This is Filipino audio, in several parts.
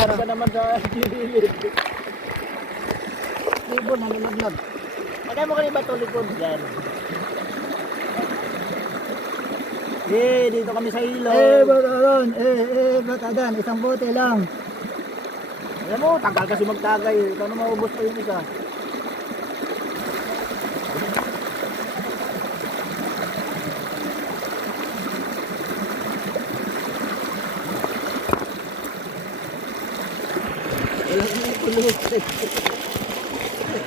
Para ka naman sa gilid. Ibon, nalulaglag. Agay mo kanina ba ito likod dyan? Dito kami sa ilog. Batadan. Batadan. Isang bote lang. Alam mo, tagal kasi magtagay. Paano maubos pa yung isa? Wala nang pulutan.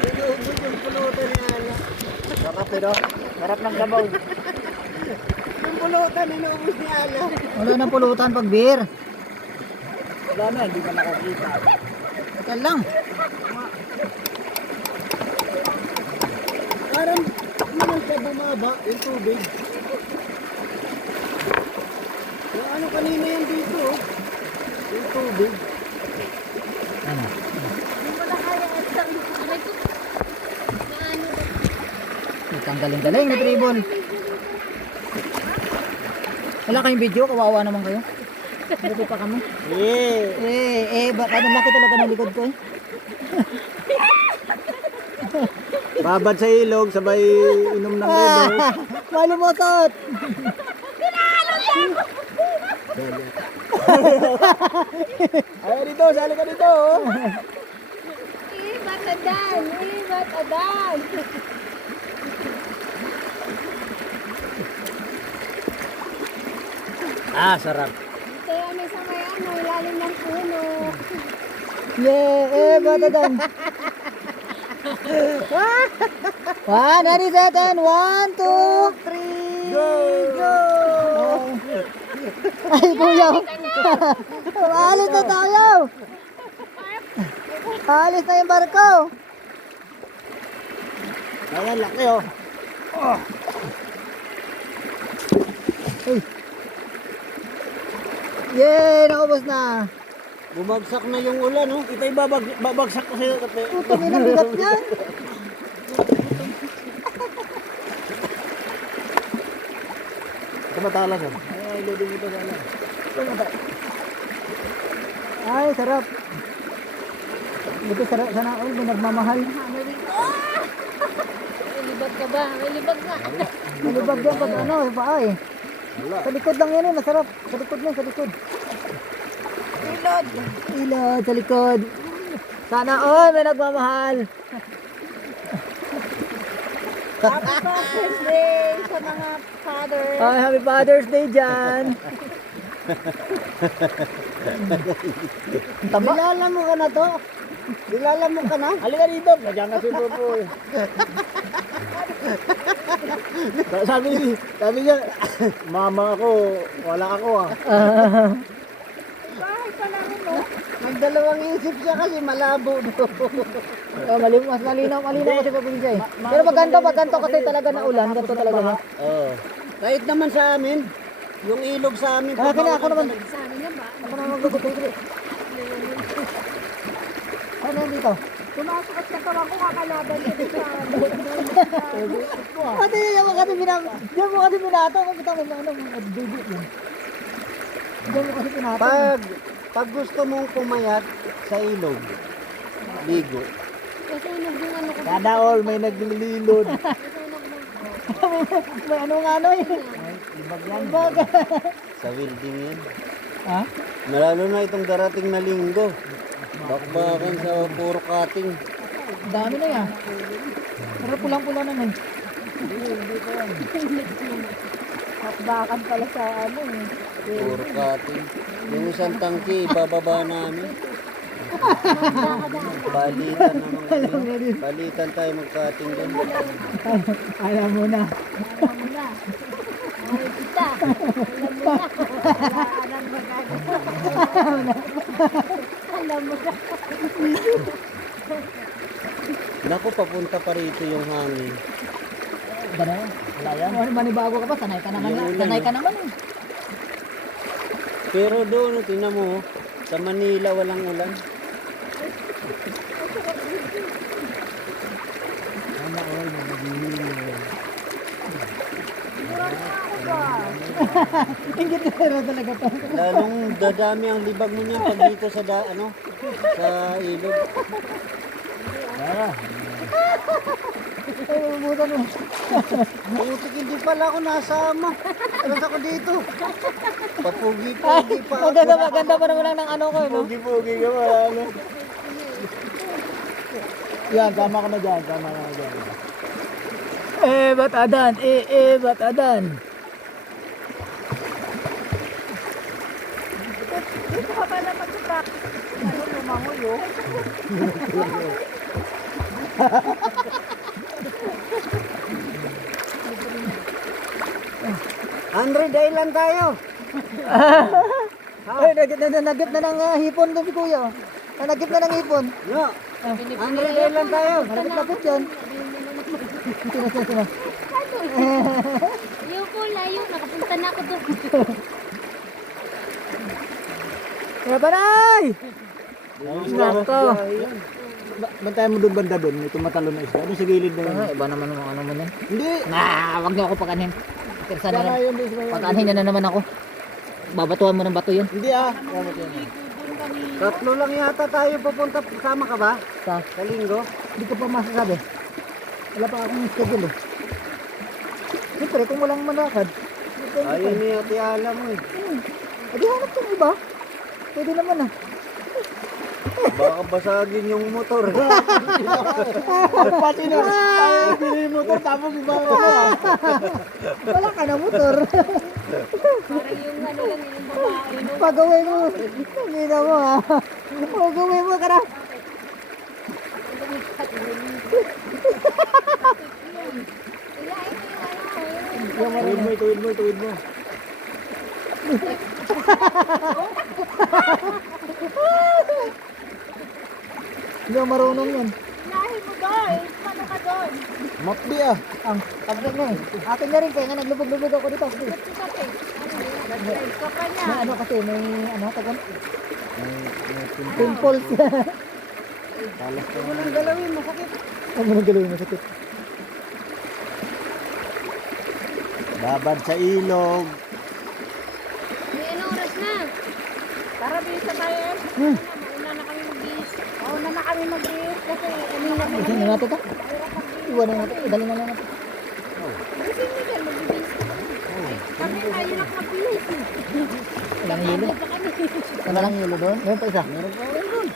Inuubos yung pulutan ni Ala. Sarap eh, no? Sarap ng gabaw. Yung pulutan, inuubos ni Ala. Wala nang pulutan pag beer. Wala na, hindi ka nakakita. Ito lang. Parang naman siya bumaba, yung tubig. Yung ano kanina yan dito, oh. Yung tubig. Ano? Ang galing-galing na tribon. Wala kayong video, kawawa naman kayo. Dito pa kami. Baka laki talaga ng likod ko eh. Babad sa ilog, sabay inom ng relo. Malumusot! Ay, dito, sali ka dito, oh. Batadan! Batadan! Ah, sarap. Dito yan sa may ano, ilalim ng puno. Batadan. 1, ready, set, and 1, 2, 3, Go! Ay, kuyaw. Alis na tayo. Alis na yung barko. Ayan, laki, oh. Nakubos na. Bumagsak na yung ulan, oh. Ito'y babagsak ko sa'yo. Puto, may nabigat niyan. Ito matalas, oh. Ay, loading ito sana. Ay, sarap. Buti sarap sana all, may nagmamahal. May libag ka ba? May libag nga. Malibag yan pag ano, paa eh. Wala. Sa likod lang yan eh, masarap. Sa likod lang, sa likod. Ilod. Ilod, sa likod. Sana all, may nagmamahal. Happy Father's Day sa mga father. Ay, Happy Father's Day dyan. Kilala mo ka na to? Kilala mo ka na? Halika dito. Nandiyan kasi po po, eh. Sabi niya, mama ako, wala ako, ah. Bahay pa namin, no? Nagdalawang isip siya kasi malabo do. Mas malinaw kasi probinsya eh. Pero pag ganito kasi talaga na ulan, ganito talaga na. Oo. Kahit naman sa amin, yung ilog sa amin. Kaya ako naman, Sa amin yan ba? ako naman magluto. Ano dito? Pumasok at katawan ko kakalaban sa dito. Pati yan mo kasi binato, makita mo ano, dugo yun. Diyan mo kasi pinato. Pag gusto mong pumayat sa ilog, ligo. Kasi naging ano ko. Sana all may naglililod. May ano eh. Ibag yan. Ibag. Sa building yan. Ha? Lalo na itong darating na linggo. Bakbakan sa puro cutting. Dami na yan. Pero pulang-pula naman. Bakbakan pala sa ano eh. Puro cutting. Yung isang tangki, ibababa namin. Balitan naman. Balitan tayo mag-cutting doon. Alam mo na. Alam mo na. Ay, kita. Alam mo na. Wala ka nang magagawa. Alam mo na. Naku, papunta pa rito yung hangin. Gano'n? Wala yan. Manibago ka pa, sanay ka naman. Sanay ka naman eh. Pero doon, tingnan mo, sa Manila walang ulan. Ingitero talaga to. Lalong dadami ang libag mo niya pag dito sa sa ilog. Ay, ubusan mo. Putik, hindi pala ako nasama. Alas ako dito. Papugi-pugi pa ako. Maganda pa naman lang ng ano ko, no? Pugi-pugi ka pa. Ano? Yan, tama ka na dyan, tama ka na dyan. Ba't adan? Ba't adan? Dito ka pala mag-practice. Ano, lumangoy, oh. Andre, dahil lang tayo. Ay, nagip na ng hipon doon si kuya. Nagip na ng hipon. No. Andre, dahil lang tayo. Malapit-lapit yun. Sino. Layo ko, layo. Nakapunta na ako doon. Kaya banay! Nako. Bantayan mo doon banda doon. May tumatalon na isda. Doon sa gilid na yun. Iba naman ang ano mo na. Hindi. Wag niyo ako pagkanin. Tersa na lang. Pagkanin niya na naman ako. Babatuhan mo ng bato yun. Hindi ah. Tatlo lang yata tayo pupunta. Sama ka ba? Sa linggo? Hindi ko pa masasabi. Wala pa akong schedule eh. Siyempre, kung walang manakad. Ayun ni Ate Ala mo eh. Adi hanap kang iba. Pwede naman ah. Baka basagin yung motor. Pati na. Pili yung motor tapos iba mo. Wala ka na motor. Parang yung ano lang, yung babae, no? Pagawin mo. Tangina mo ha. Pagawin mo ka na. Tuwid mo. Hindi ako marunong yun. Lahi mo doon. Paano ka doon? Makdi ah. Ang tablet na eh. Akin na rin kaya nga naglubog-lubog ako dito. Nag-drive ka pa niya. May ano kasi, may ano, tagon. Pimples. Huwag mo nang galawin, masakit. Huwag mo nang galawin, masakit. Babad sa ilog. May anong oras na? Tara, bisa tayo. Mauna na kami mag-bis. Mauna na kami mag-bis kasi kanina mo. Isin na natin ito. Iwan na natin. Idali na lang natin. Kasi hindi ka mag-bis. Kami tayo lang mag-bis. Walang hilo. Walang hilo doon. Meron pa isa. Meron pa rin doon.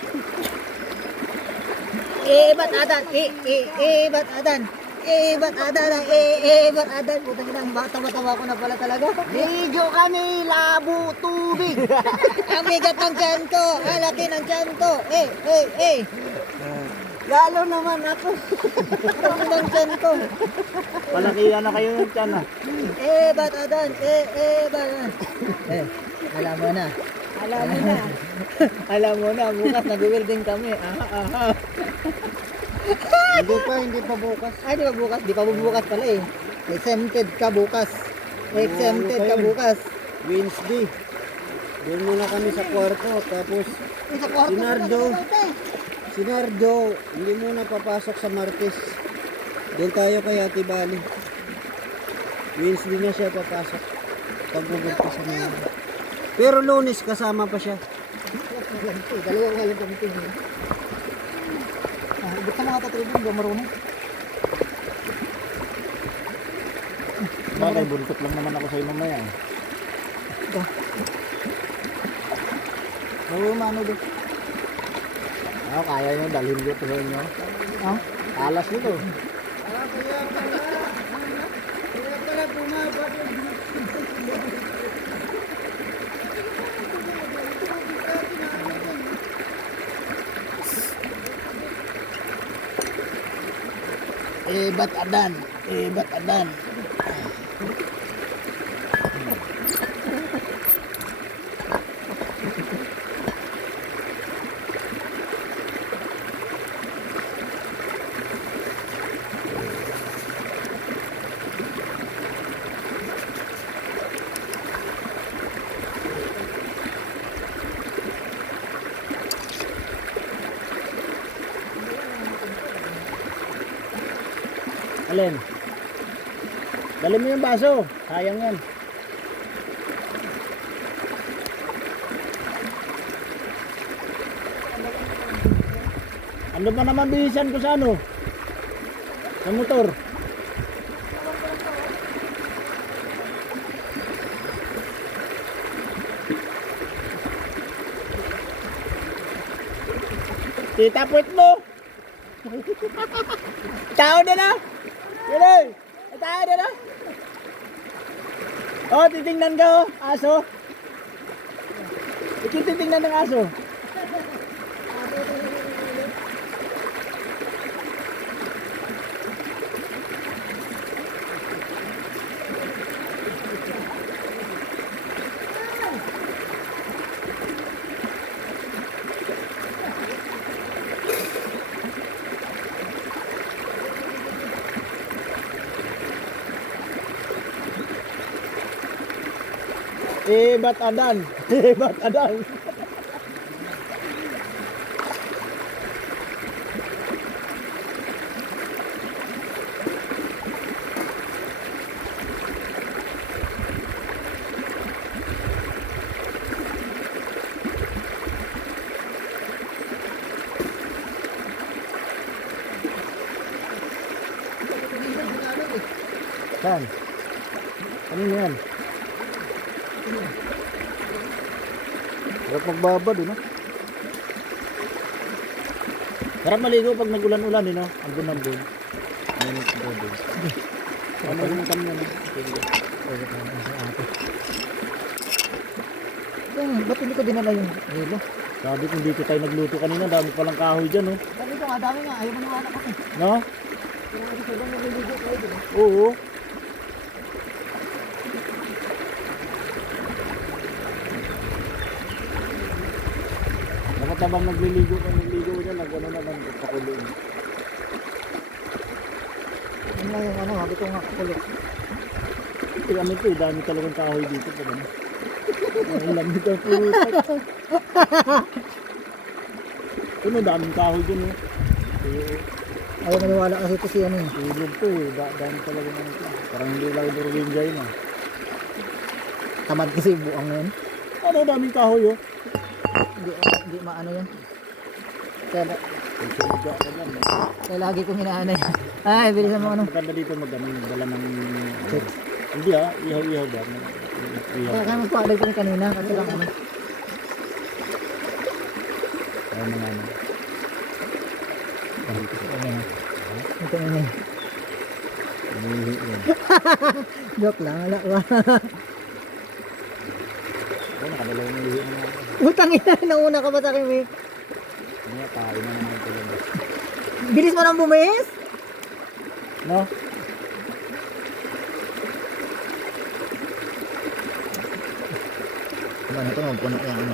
Ba't adan? Ba't adan? Ba't adan? Ba't adan? Putang ina, tawa-tawa ko na pala talaga. Medyo kami labo tubig. Ang bigat ng tiyan ko. Ang laki ng tiyan ko. Lalo naman ako. Ang laki ng tiyan ko. Palakihan na kayo ng tiyan ah. Ba't adan? Ba't adan? Alam mo na. Alam mo na, bukas nag-welding kami. Aha. Hindi pa bukas. Ay, di ba bukas? Di pa bukas pala eh. Exempted ka bukas. Exempted ka bukas. Wednesday. Doon muna kami sa kwarto. Tapos si Nardo, hindi muna papasok sa Martes. Doon tayo kay Ate Bali. Wednesday na siya papasok. Pagbubog pa sa mga. Pero Lunes kasama pa siya. Dalawang ngayon kami tingin. Ba't sa mga tatribong hindi marunong? Bagay, buntot lang naman ako sa iyo mamaya. Oo, mano doon. Kaya nyo, dalhin ko ito sa inyo. Alas nito. Ba't adan? Ba't adan? Alin? Dali mo yung baso. Sayang yan. Ano ba naman bihisan ko sa ano? Sa motor. Tita, puwit mo! Tao na na! Yun! Tao na na! Oh, titingnan ka oh, aso. Titingnan ng aso. Ba't adan? Ba't adan? Saan? Ano yan? Sarap magbabad, no? Sarap maligo pag nagulan-ulan, no? Ambon-ambon. Ayun, ambon. Ano yung kanya, no? Ba't hindi ko dinala yung relo? Sabi kung dito tayo nagluto kanina, dami palang kahoy dyan, no? Dami ko nga, dami nga. Ayaw maniwala kasi. No? Kailangan sa ibang nagliligo kayo, di ba? Oo. Dapat habang nagliligo dyan, nag-ano naman, pakulo. Yun lang yung ano, sabi ko nga kulot. Ano ito, dami talagang kahoy dito. Ang lamig ang putak. Ano, daming kahoy dyan, no? Ayaw maniwala kasi ito si ano eh. Tulog to, dami talaga naman ito. Parang hindi lang ito rin dyan, no? Tamad kasi buang yun. Ano, daming kahoy, oh. Hindi maano yun. Kaya, Ang sumiga ka dyan, no? kaya lagi kong hinaanay. Ay, bilisan mo ano. Maganda dito magdala ng... Check. Hindi ihaw-ihaw ba? Ihaw. Kaya magpaalay ko kanina kasi lang ano. Kaya mga ano. Ito na yun. Umihi yun. Joke lang, wala ba? Ako, nakadalawang umihi na ako. Utang ina, nauna ka ba sa akin, Mick? Kaya kain na naman ito lang. Bilis mo nang bumihis? No? Ano ito, magpuno yan.